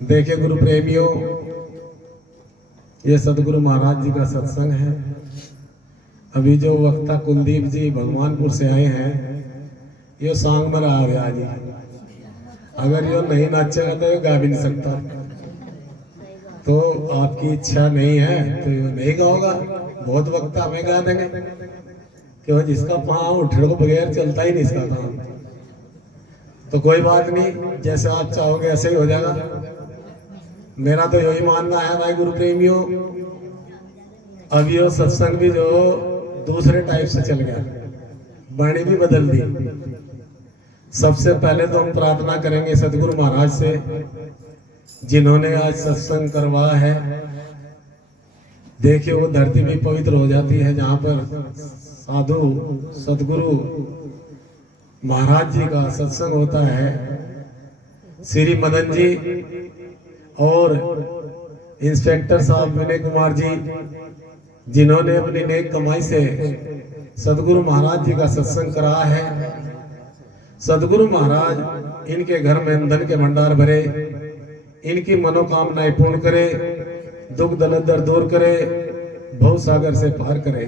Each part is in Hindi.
देखिए गुरु प्रेमियों, ये सदगुरु महाराज जी का सत्संग है। अभी जो वक्ता कुलदीप जी भगवानपुर से आए हैं, ये सांग में आ गया जी। अगर ये नहीं नाचेगा तो ये गा भी नहीं सकता। तो आपकी इच्छा नहीं है तो ये नहीं गाओगा। बहुत वक्ता हमें गा देंगे कि जिसका पाँव उठने को बगैर चलता ही नहीं इसका काम। तो कोई बात नहीं, जैसे आप चाहोगे ऐसे ही हो जाएगा। मेरा तो यही मानना है भाई गुरु प्रेमियों। अब ये सत्संग भी जो दूसरे टाइप से चल गया, वाणी भी बदल दी। सबसे पहले तो हम प्रार्थना करेंगे सदगुरु महाराज से, जिन्होंने आज सत्संग करवाया है। देखिए वो धरती भी पवित्र हो जाती है जहाँ पर साधु सदगुरु महाराज जी का सत्संग होता है। श्री मदन जी और इंस्पेक्टर साहब विनय कुमार जी, जिन्होंने अपनी नेक कमाई से सदगुरु महाराज जी का सत्संग कराया है। सदगुरु महाराज इनके घर में धन के भंडार भरे, इनकी मनोकामनाएं पूर्ण करे, दुख दलिद्र दूर करे, भव सागर से पार करे,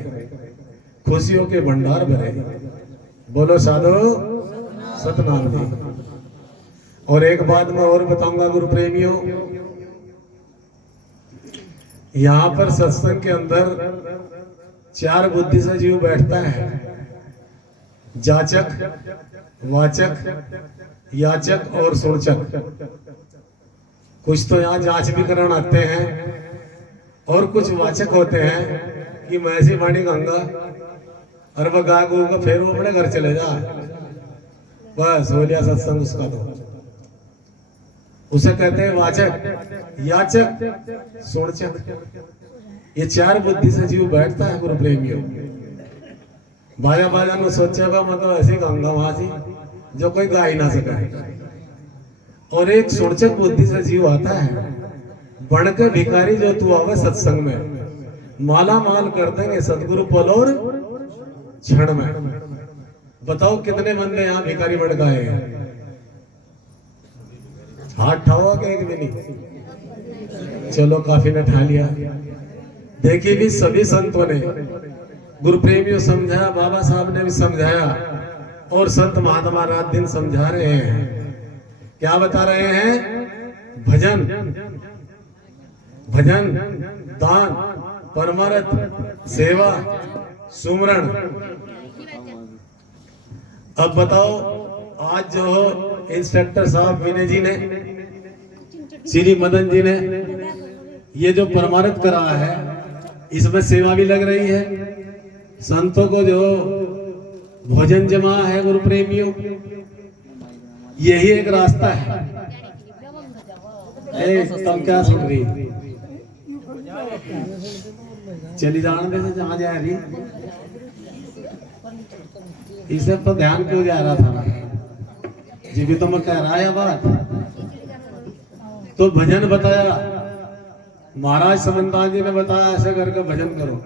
खुशियों के भंडार भरे। बोलो साधु सतनाम जी। और एक बात मैं और बताऊंगा गुरु प्रेमियों, यहाँ पर सत्संग के अंदर चार बुद्धि से जीव बैठता है। जाचक, वाचक, याचक और सुनचक। कुछ तो यहाँ जांच भी कराने आते हैं और कुछ वाचक होते हैं कि मैं ऐसी वाणी गाऊंगा और वह गा गूंगा फिर वो अपने घर चले जा, बस हो लिया सत्संग उसका। तो उसे कहते हैं वाचक, याचक, सुनचक। ये चार बुद्धि से जीव बैठता है गुरु प्रेमियों। बाजा बाजा ने सोचेगा मतलब ऐसे गाऊंगा वहां से जो कोई गा ही ना सका। और एक सुनचक बुद्धि से जीव आता है, बनकर भिखारी जो तू आवे सत्संग में, माला माल कर देंगे सदगुरु पल और क्षण में। बताओ कितने बंदे यहाँ भिखारी बन गए हैं? हाथ ठाओ कि एक भी नहीं? चलो काफी ने ठा लिया। देखिए भी सभी संतों ने, गुरु प्रेमियों समझाया, बाबा साहब ने भी समझाया और संत महात्मा रात दिन समझा रहे हैं। क्या बता रहे हैं? भजन, भजन, दान, परमार्थ, सेवा, सुमरण। अब बताओ, आज जो इंस्पेक्टर साहब विनय जी ने, श्री मदन जी ने ये जो परमार्थ करा है, इसमें सेवा भी लग रही है। संतों को जो भोजन जमा है गुरु प्रेमियों, यही एक रास्ता है। तुम क्या सुन रही? चली जाने दे जहां जा रही। इसे पर ध्यान क्यों जा रहा था जी? भी तो मैं कह रहा है बात। तो भजन बताया, महाराज समन्तान जी ने बताया ऐसे करके भजन करो।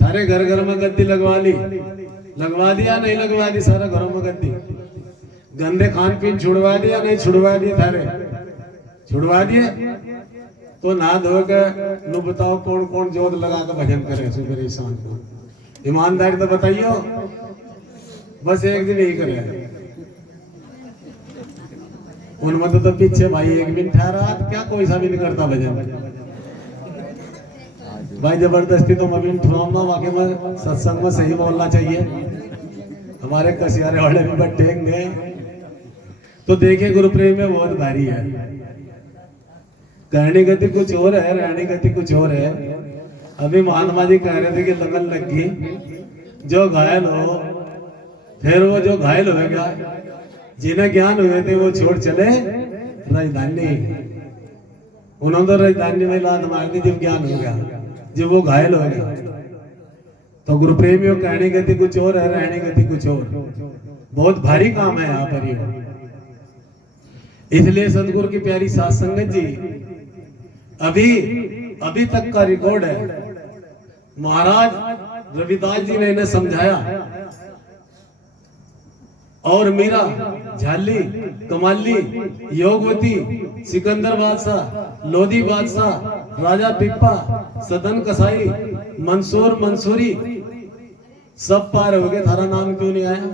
सारे घर घर में गद्दी लगवा ली, लगवा दिया नहीं लगवा दी? सारे घरों में गद्दी। गंदे खान पीन छुड़वा दिया नहीं छुड़वा दिए? थारे छुड़वा दिए। तो ना धो के नु बताओ कौन कौन जोत लगा कर भजन करे सुबह शाम को? ईमानदारी तो बताइयो। बस एक दिन ही करे। उनमें तो पीछे भाई एक दिन ठहरा, क्या कोई सा भी नहीं करता भजन भाई। जबरदस्ती तो मैं भी ठुआऊंगा, वाकई में सत्संग में सही बोलना चाहिए। हमारे कसियारे वाले भी बैठेंगे। तो देखिए गुरु प्रेम में बहुत भारी है। कहने गति कुछ और है, रहने गति कुछ और है। अभी महात्मा जी कह रहे थे कि लगन लगी, जो घायल हो, फिर वो जो घायल हो गया, जिन्हें ज्ञान हुए थे वो छोड़ चले राजधानी। उन्होंने तो राजधानी में लात मार दी जब ज्ञान हो गया, जब वो घायल हो गया। तो गुरु प्रेमियों, कहने गति कुछ और है, रहने गति कुछ और। बहुत भारी काम है यहाँ पर ये। इसलिए सदगुरु की प्यारी साथ संगत जी, अभी तक का रिकॉर्ड है। महाराज रविदास जी ने इन्हें समझाया और मीरा, झाली, कमाली, योगवती, सिकंदर बादशाह, लोधी बादशाह, राजा पिप्पा, सदन कसाई, मंसूर मंसूरी, सब पार हो गए। थारा नाम क्यों नहीं आया?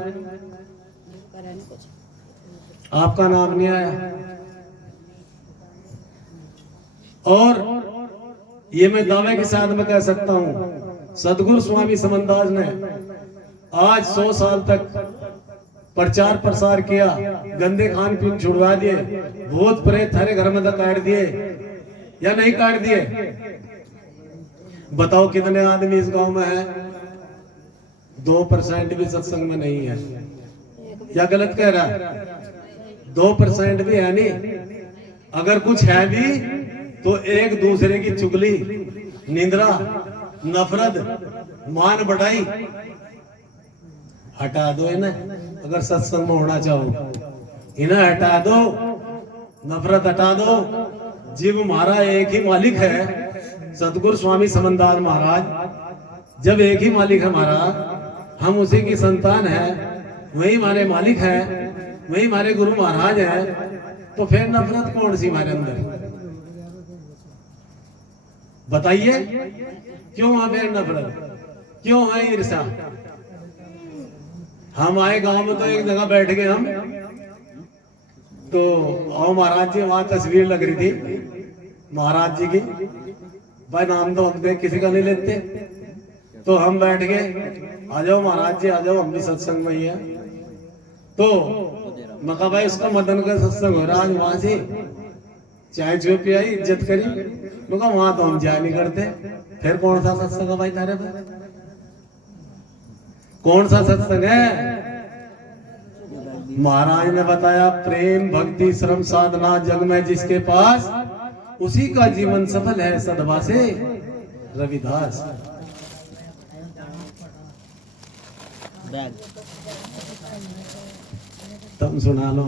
आपका नाम नहीं आया। और ये मैं दावे के साथ में कह सकता हूं, सदगुरु स्वामी समनदास ने आज 100 साल तक प्रचार प्रसार किया, गंदे खान पीन छुड़वा दिए, भूत प्रेत थारे घर में काट दिए या नहीं काट दिए? बताओ कितने आदमी इस गांव में है? 2% भी सत्संग में नहीं है। या गलत कह रहा है? 2% भी है नहीं। अगर कुछ है भी तो एक दूसरे की चुगली, निंद्रा, नफरत, मान बढ़ाई हटा दो इन्हें। अगर सत्संग में होना चाहो इन्हें हटा दो, नफरत हटा दो। जीव हमारा एक ही मालिक है, सतगुरु स्वामी समनदास महाराज। जब एक ही मालिक हमारा, हम उसी की संतान है, वही हमारे मालिक है, वही हमारे गुरु महाराज है, तो फिर नफरत कौन सी हमारे अंदर? बताइए क्यों वहां फिर नफरत, क्यों है ईर्ष्या? हम आए गांव में तो एक जगह बैठ गए हम, तो आओ महाराज जी, वहां तस्वीर लग रही थी महाराज जी की। भाई नाम तो हम किसी का नहीं लेते, तो हम बैठ गए, आ जाओ महाराज जी आ जाओ, हम भी सत्संग में ही है। तो मका भाई उसका मदन का सत्संग हो रहा आज, वहां से चाय चुए पियाई, इज्जत करी। मका वहां तो हम जा नहीं करते। फिर कौन सा सत्संग है भाई तारे पे? कौन सा सत्संग है? महाराज ने बताया, प्रेम भक्ति श्रम साधना जग में जिसके पास, उसी का जीवन सफल है। सदभा से रविदास। तुम सुना लो।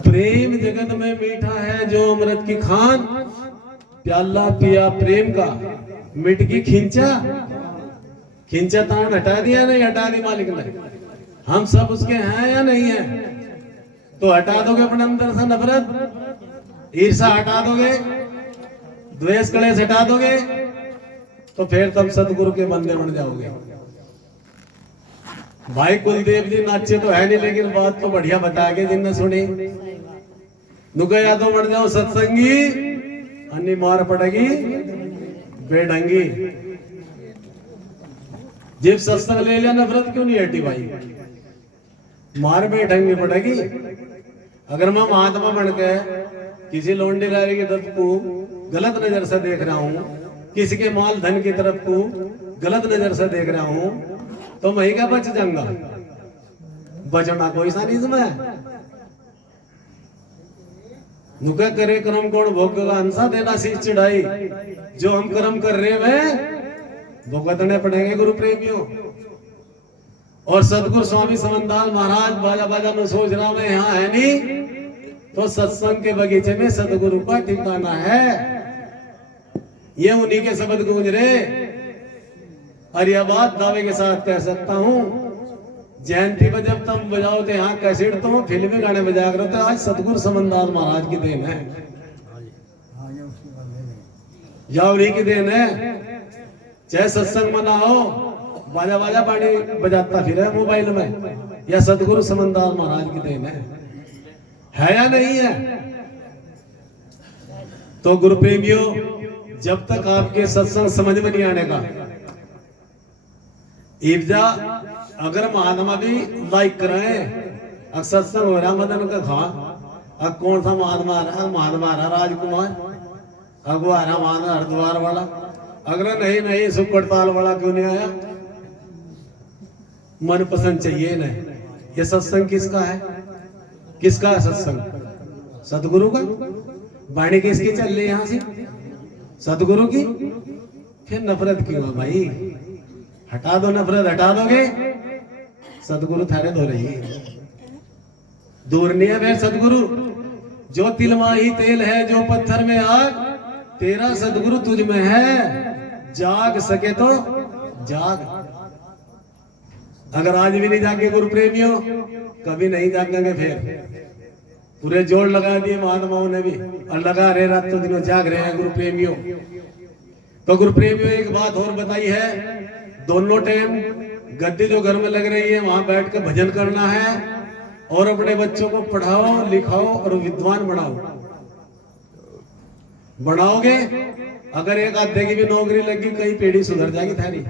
प्रेम जगत में मीठा है जो अमृत की खान, प्याला पिया प्रेम का मिट की खींचा। खींचा तान हटा दिया, नहीं हटा दी मालिक ने? हम सब उसके हैं या नहीं है? तो हटा दोगे अपने अंदर से नफरत, ईर्ष्या हटा दोगे, द्वेष कलेश हटा दोगे, तो फिर तुम सतगुरु के बंदे बन जाओगे। भाई कुलदेव जी नाचे तो है नहीं, लेकिन बात तो बढ़िया बता के जिनने सुनी। नुकया तो बढ़ जाओ सत्संगी, अन्नी मार पड़ेगी बेढंगी। जब सत्संग ले लिया, नफरत क्यों नहीं हटी भाई? मार बेढंगी पड़ेगी। अगर मैं महात्मा बन के किसी लोंडी लारी की तरफ को गलत नजर से देख रहा हूँ, किसी के माल धन की तरफ को गलत नजर से देख रहा हूँ, तो मैं क्या बच जाऊंगा? बचना कोई सा नहीं इसमें। नुका करे कर्म कौन भोगेगा, अंसा देना शीश चढ़ाई। जो हम कर्म कर रहे हैं भुगतने पड़ेंगे गुरु प्रेमियों। और सतगुरु स्वामी समनदास महाराज बाजा बाजा में सोच रहा मैं यहाँ है नहीं, तो सत्संग के बगीचे में सतगुरु का ठिकाना है। ये उन्हीं के शब्द गूंज रहे। और यह बात दावे के साथ कह सकता हूँ, जयंती में जब तुम बजाओ तो यहाँ कैसेट तो फिल्मी गाने बजा कर होते, आज सतगुरु समनदास महाराज की देन है, या उन्हीं की देन है। चाहे सत्संग में ना हो, बाजा बाजा पानी बजाता फिर है मोबाइल में, या सतगुरु समनदास महाराज की देन है या नहीं है? तो गुरु प्रेमियों, जब तक आपके सत्संग समझ में नहीं आने का, इब्जा अगर महात्मा भी लाइक कराए, अब सत्संग हो रहा मदन का खा, अब कौन सा महात्मा आ रहा? महात्मा आ रहा राजकुमार, अब वो आ रहा महात्मा हरिद्वार वाला। अगर नहीं सुपड़ताल वाला क्यों नहीं आया? मन पसंद चाहिए ना। ये सत्संग किसका है? किसका है सत्संग? सतगुरु का। वाणी किसकी चल रही यहां से? सतगुरु की। फिर नफरत क्यों है भाई? हटा दो नफरत, हटा दोगे सतगुरु थारे धो रही है। दूर नहीं है फिर सतगुरु। जो तिल माही तेल है, जो पत्थर में आग, तेरा सतगुरु तुझ में है। जाग सके तो जाग। अगर आज भी नहीं जागे गुरु प्रेमियों, कभी नहीं जागेंगे। फिर पूरे जोर लगा दिए महात्माओं ने भी, और लगा रहे रातों दिनों जाग रहे हैं गुरु प्रेमियों। तो गुरु प्रेमियों एक बात और बताई है, दोनों टाइम गद्दी जो घर में लग रही है वहां बैठ कर भजन करना है, और अपने बच्चों को पढ़ाओ लिखाओ और विद्वान बनाओगे। अगर एक आधे की भी नौकरी लगी, कई पीढ़ी सुधर जाएगी थारी।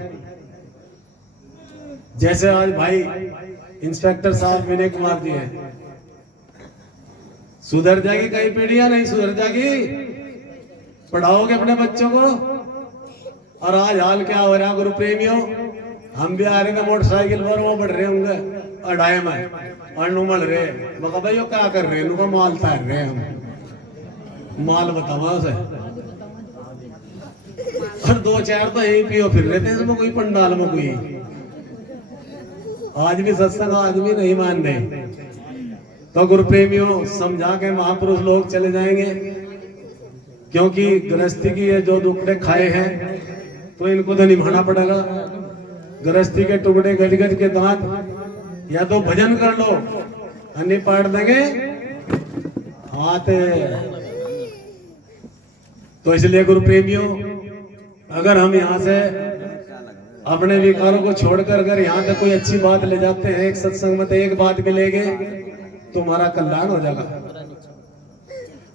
जैसे आज भाई इंस्पेक्टर साहब विनय कुमार जी हैं, सुधर जाएगी कई पीढ़ियां, नहीं सुधर जाएगी। पढ़ाओगे अपने बच्चों को। और आज हाल क्या हो रहा है गुरु प्रेमियों, हम भी आ रहे थे मोटरसाइकिल पर, वो बढ़ रहे होंगे अढ़ाई में और नुमल रहे, बका भाई वो क्या कर रहे हैं, नुका माल तार रहे हम, माल बतावा उसे। और दो चार तो यही पियो फिर रहे थे, इसमें कोई पंडाल में कोई। आज भी सत्संग आज भी नहीं मान रहे। तो गुरु प्रेमियों समझा के महापुरुष लोग चले जाएंगे, क्योंकि गृहस्थी की ये जो दुखड़े खाए हैं तो इनको तो निभाना पड़ेगा। गृहस्थी के टुकड़े गज गज के दांत, या तो भजन कर लो अन्य पाट देंगे हाथ। तो इसलिए गुरु प्रेमियों, अगर हम यहाँ से अपने विकारों को छोड़कर अगर यहाँ तक कोई अच्छी बात ले जाते हैं, एक सत्संग में एक बात भी लेंगे तो हमारा कल्याण हो जाएगा।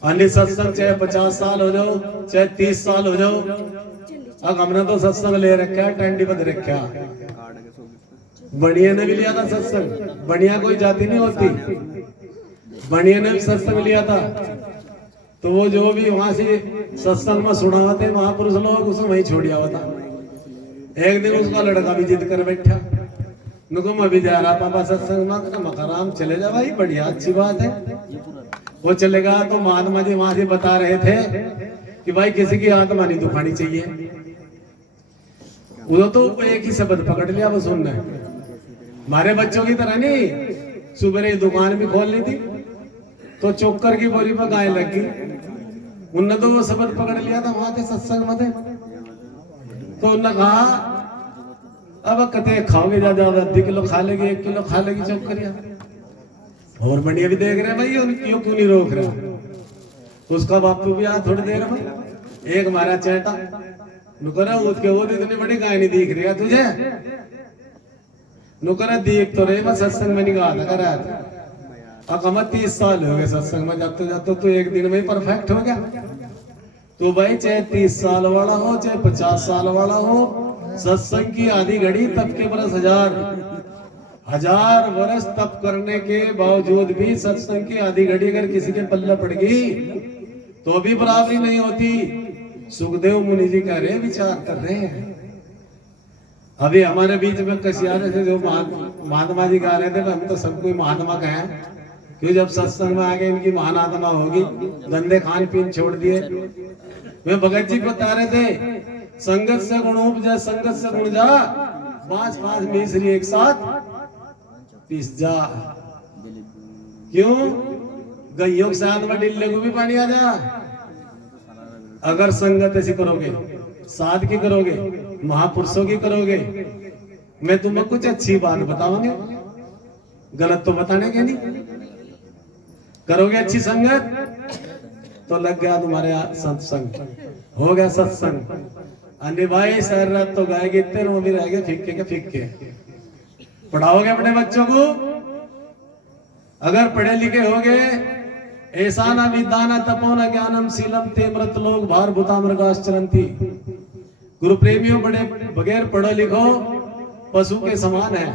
अन्य सत्संग चाहे 50 साल हो जाओ चाहे 30 साल हो जाओ, अब हमने तो सत्संग ले रखा है, टंडी बद रखा। बनिया ने भी लिया था सत्संग, बनिया कोई जाति नहीं होती, बनिया ने भी सत्संग लिया था। तो वो जो भी वहां से सत्संग में सुना हुआ थे महापुरुष लोग, उसमें वही छोड़ दिया हुआ था। एक दिन उसका लड़का भी जिद कर बैठा, नुको मैं भी जा रहा पापा सत्संग में, मकाराम चले जा भाई, बढ़िया अच्छी बात है। वो चलेगा तो महात्मा जी वहां से बता रहे थे कि भाई किसी की आत्मा नहीं दुखानी चाहिए। वो तो एक ही शब्द पकड़ लिया वो सुनना है। हमारे बच्चों की तरह नहीं, सुबह दुकान भी खोल ली थी तो चोकर की बोरी पर गाय लग गई, उनने तो वो शब्द पकड़ लिया था वहां थे सत्संग में थे। तो उन्होंने कहा अब कते खाओगे ज्यादा, 2 किलो खा लेगी 1 किलो खा लेगी चोकरिया। और बढ़िया भी देख रहे भाई, क्यों नहीं रोक रहा। तो उसका बापू भी आ थोड़ी देर में, एक हमारा चेटा नुकरा उसके वो इतनी बड़ी गाय नहीं दिख रही है तुझे, नुकरा देख तो रहे, मैं सत्संग में निकाह था करा था। अब हमें 30 साल हो गए सत्संग में जाते जाते, तो एक दिन में ही परफेक्ट हो गया। तो भाई चाहे 30 साल वाला हो चाहे 50 साल वाला हो, सत्संग की आधी घड़ी तप के बरस हजार वर्ष तप करने के बावजूद भी सत्संग की आधी घड़ी अगर किसी के पल्ले पड़ गई तो भी बराबरी नहीं होती। सुखदेव मुनि जी कह रहे विचार कर रहे हैं। अभी हमारे बीच में कसियारे से जो महात्मा जी गा रहे थे, हम तो सबको महात्मा कहें, क्यों जब सत्संग में आगे इनकी महान आत्मा होगी, गंदे खान पीन छोड़ दिए। वे भगत जी बता रहे थे, संगत से गुण उपजा संगत से गुण जा, 5 मिश्री एक साथ पीस जा। क्यों गईयों के साथ में डिल्ले को भी पानी आ जा। अगर संगत ऐसी करोगे, साध की करोगे, महापुरुषों की करोगे, मैं तुम्हें कुछ अच्छी बात बताऊंगी, गलत तो बताने के नहीं। करोगे अच्छी संगत तो लग गया तुम्हारे सत्संग, हो गया सत्संग। अन्य भाई सर रात तो गाएगी इतने, वो भी रहेंगे फिक्के के फिक्के। पढ़ाओगे अपने बच्चों को, अगर पढ़े लिखे होगे, ऐसा न विद्यान तपोन ज्ञानम शीलम ते मृत लोग भार भूता मृगाश्चरंती। गुरु प्रेमियों, बड़े बगैर पढ़ो लिखो पशु के समान है।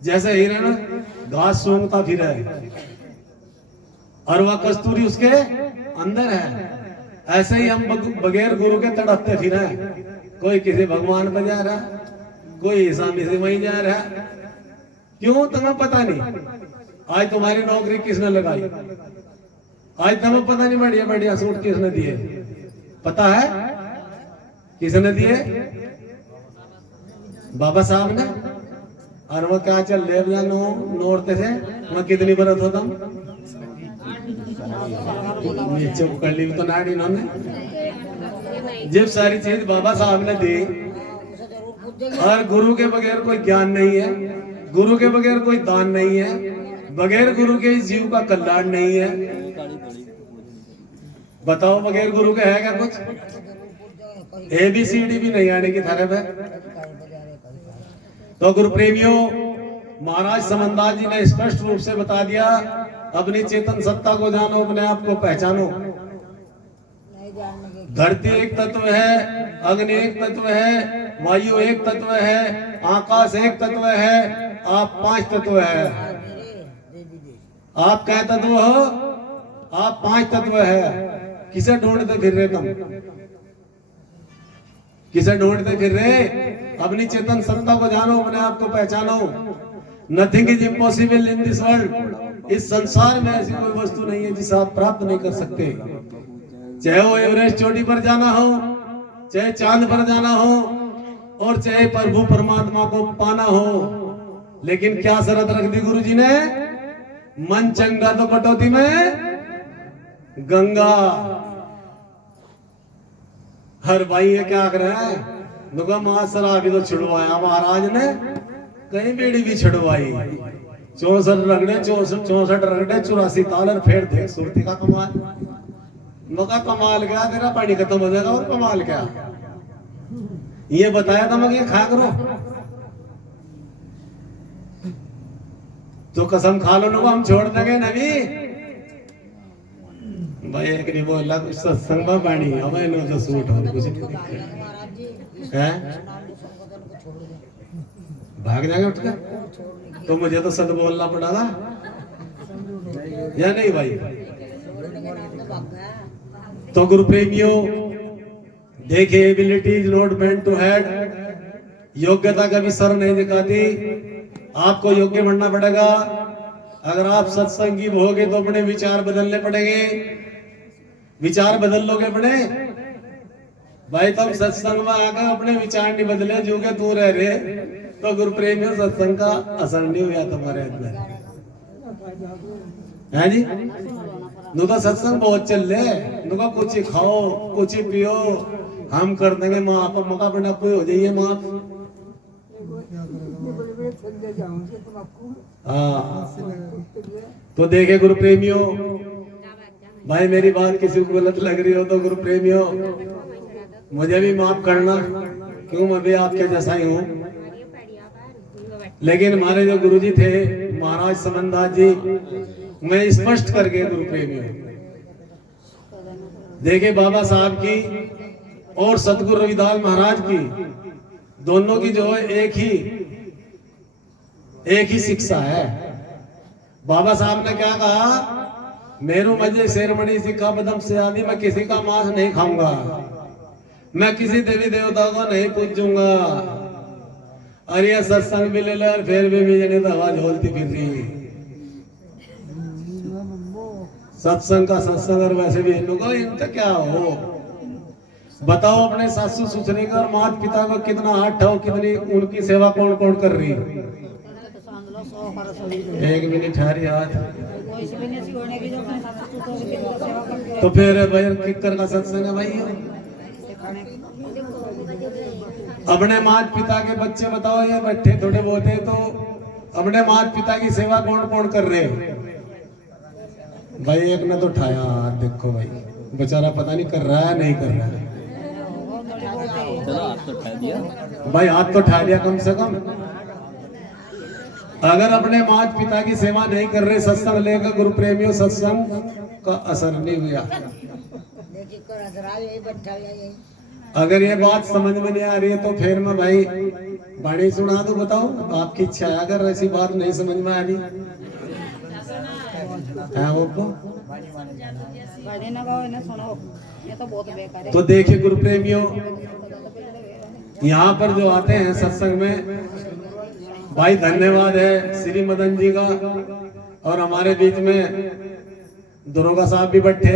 जैसे हिरण घास सूंघता फिर है और वह कस्तूरी उसके अंदर है, ऐसे ही हम बगैर गुरु के तड़पते फिर हैं। कोई किसी भगवान पर जा रहा, कोई ईसामी से वहीं जा रहा। क्यों तुम्हें पता नहीं? आज तुम्हारी नौकरी किसने लगाई? आज तुम्हें पता नहीं बढ़िया बढ़िया सूट किसने दिए? पता है किसने दिए? बाबा साहब ने। और वो क्या चल रहे नौरते से वह कितनी बरत होता नीचे कर ली तो नाड़ी इन्होंने। जब सारी चीज बाबा साहब ने दी और गुरु के बगैर कोई ज्ञान नहीं है, गुरु के बगैर कोई दान नहीं है, बगैर गुरु के इस जीव का कल्याण नहीं है। बताओ बगैर गुरु के है क्या कुछ? ABCD भी नहीं आने की थारे पे। तो गुरु प्रेमियों, महाराज समंदास जी ने स्पष्ट रूप से बता दिया, अपनी चेतन सत्ता को जानो, अपने आप को पहचानो। धरती एक तत्व है, अग्नि एक तत्व है, वायु एक तत्व है, आकाश एक तत्व है, आप 5 तत्व है। आप क्या तत्व हो? आप 5 तत्व है। किसे ढूंढते फिर रहे तुम? किसे ढूंढते फिर रहे? अपनी चेतन सत्ता को जानो, अपने आप को पहचानो। Nothing is impossible in this world. इस संसार में ऐसी कोई वस्तु नहीं है जिसे आप प्राप्त नहीं कर सकते। चाहे वो एवरेस्ट चोटी पर जाना हो, चाहे चांद पर जाना हो, और चाहे प्रभु परमात्मा को पाना हो, लेकिन क्या शर्त रख दी गुरु जी ने? मन चंगा तो कटौती में गंगा। हर भाई ये क्या कर रहा है? दुर्गा महाशरा भी तो छुड़वाया महाराज ने, कहीं बेड़ी भी छुड़वाई। 64 रगड़े 64 रगड़े 84 तालर फेर दे सुरती का कमाल। मका कमाल क्या, तेरा पानी खत्म हो जाएगा। और कमाल क्या, ये बताया था मगर खा करो तो कसम खा लो ना, हम छोड़ देंगे नबी भाई। एक नहीं बोला कुछ सत्संग में पानी हमें नो तो सूट हो कुछ है, भाग जाएंगे उठ कर। तो मुझे तो सद बोलना पड़ेगा या नहीं भाई? तो गुरु प्रेमियों देखिए, ability is not meant to head. योग्यता कभी सर नहीं दिखाती, आपको योग्य बनना पड़ेगा। अगर आप सत्संगी होगे तो अपने विचार बदलने पड़ेंगे। विचार बदल लोगे अपने भाई, तुम सत्संग में आकर अपने विचार नहीं बदले, जो के तू रह रहे, तो गुरु प्रेमियों सत्संग का असर नहीं हुआ तुम्हारे अंदर, है जी? नु तो सत्संग बहुत चल रहे, नु का कुछ ही खाओ कुछ ही पियो, हम कर देंगे माफ, मौका पर आप हो जाइए माफ। हाँ, तो देखे गुरु प्रेमियों, भाई मेरी बात किसी को गलत लग रही हो तो गुरु प्रेमियों मुझे भी माफ करना, क्यों मैं भी आपके जैसा ही हूँ। लेकिन हमारे जो गुरुजी थे महाराज समंदास जी, मैं स्पष्ट कर गए गुरु प्रेमियों। देखे बाबा साहब की और सतगुरु रविदास महाराज की, दोनों की जो है एक ही शिक्षा है। बाबा साहब ने क्या कहा? मेरू मजे शेरमणि सिखा बदम से आदि, मैं किसी का मांस नहीं खाऊंगा, मैं किसी देवी देवता को नहीं पूजूंगा। अरे सत्संग भी ले लो, फिर भी जने तो आवाज बोलती फिर रही। सत्संग का सत्संग, और वैसे भी इनका क्या हो? बताओ अपने सासू ससुर का और माता पिता को कितना हाथ ठाओ, कितनी उनकी सेवा कौन कौन कर रही है? एक मिनट हारी हाथ। तो फिर भाई किक्कर का सत्संग है भाई। अपने माता पिता के बच्चे बताओ, ये बैठे थोड़े बहुत है, तो अपने माता पिता की सेवा कौन कौन कर रहे हैं? भाई एक ने तो उठाया हाथ, देखो भाई बेचारा पता नहीं कर रहा है नहीं कर रहा है। भाई हाथ तो उठा दिया कम से कम। अगर अपने माता पिता की सेवा नहीं कर रहे, सत्संग लेकर गुरु प्रेमियों, सत्संग का असर नहीं हुआ। अगर ये बात समझ में नहीं आ रही है तो फिर मैं भाई बाणी सुना दूं, बताओ आपकी इच्छा है। अगर ऐसी बात नहीं समझ में आ रही तो देखिए गुरु प्रेमियों, यहाँ पर जो आते हैं सत्संग में, भाई धन्यवाद है श्री मदन जी का, और हमारे बीच में दरोगा साहब भी बैठे,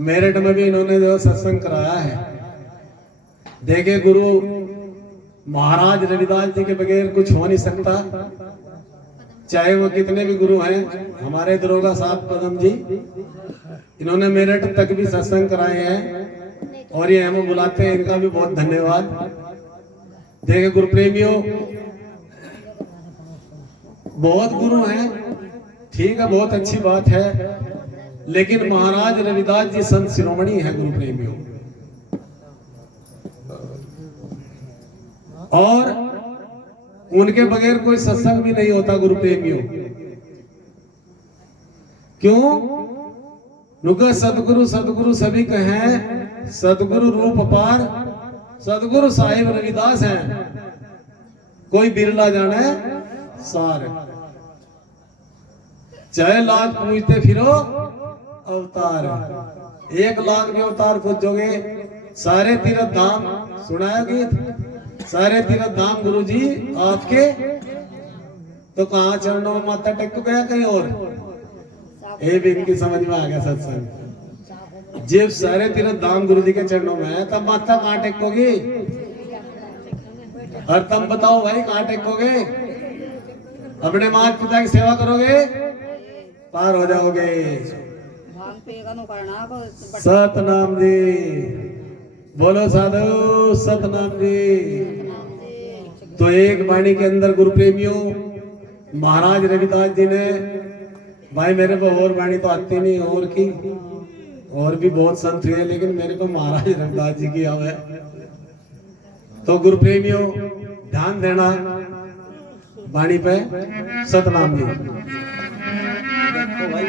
मेरठ में भी इन्होंने जो सत्संग कराया है। देखे गुरु महाराज रविदास जी के बगैर कुछ हो नहीं सकता, चाहे वो कितने भी गुरु हैं। हमारे दरोगा साहब पदम जी, इन्होंने मेरठ तक भी सत्संग कराए हैं, और ये हमें बुलाते हैं, इनका भी बहुत धन्यवाद। देखे गुरु प्रेमियों, बहुत गुरु हैं, ठीक है, बहुत अच्छी बात है, लेकिन महाराज रविदास जी संत शिरोमणि है गुरु प्रेमियों। और उनके बगैर कोई सत्संग भी नहीं होता गुरु प्रेमियों। क्यों? नुका सतगुरु सतगुरु सभी कहें, सतगुरु रूप अपार, सतगुरु साहिब रविदास हैं, कोई बिरला जाने सार। चाहे लाख पूछते फिरो अवतार, 1 लाख के अवतार खोजोगे, सारे तीर्थ धाम सुनाया गीत, सारे तीर्थ धाम गुरु जी आपके, तो कहां चरणों में माथा टेक गया कहीं और? ये भी इनकी समझ में आ गया सत्संग। जब सारे तीर्थ धाम गुरु जी के चरणों में है, तब माथा कहां टेकोगी? और तब बताओ भाई कहां टेकोगे? अपने माता पिता की सेवा करोगे, पार हो जाओगे। सतनाम जी बोलो साधु, सतनाम जी। तो एक वाणी के अंदर गुरु प्रेमियों, महाराज रविदास जी ने, भाई मेरे को और वाणी तो आती नहीं, और की और भी बहुत संत हुए, लेकिन मेरे को महाराज रविदास जी की आवे। तो गुरु प्रेमियों ध्यान देना वाणी पे। सतनाम जी देखो भाई